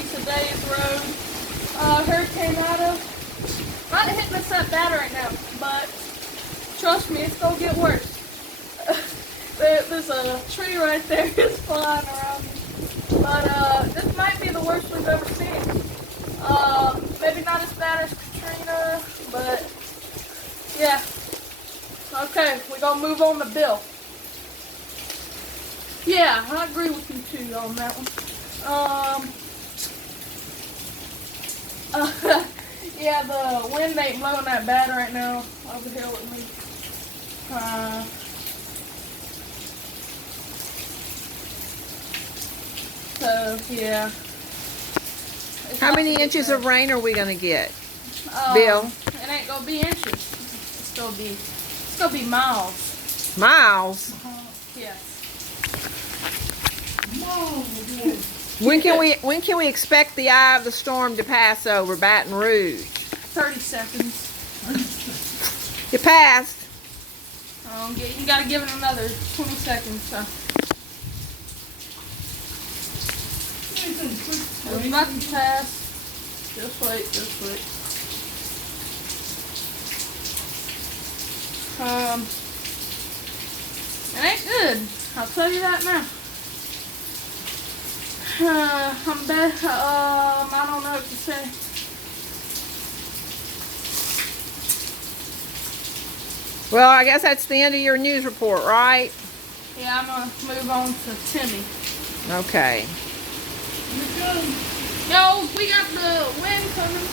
piece of Dave's Road. Hurricane Ida. Not hitting us that bad right now, but trust me, it's gonna get worse. There's a tree right there is flying around. But this might be the worst we've ever seen. Maybe not as bad as Katrina, but yeah. Okay, we're gonna move on to Bill. Yeah, I agree with you too on that one. Yeah, the wind ain't blowing that bad right now over here with me. So, yeah. How many inches of rain are we gonna get, Bill? It ain't gonna be inches. It's gonna be miles. Miles? Yes. When can we expect the eye of the storm to pass over Baton Rouge? 30 seconds. You passed. You gotta give it another 20 seconds. So. It's about to pass. Just wait. It ain't good. I'll tell you that now. I don't know what to say. Well, I guess that's the end of your news report, right? Yeah, I'm gonna move on to Timmy. Okay. Yo, we got the wind coming.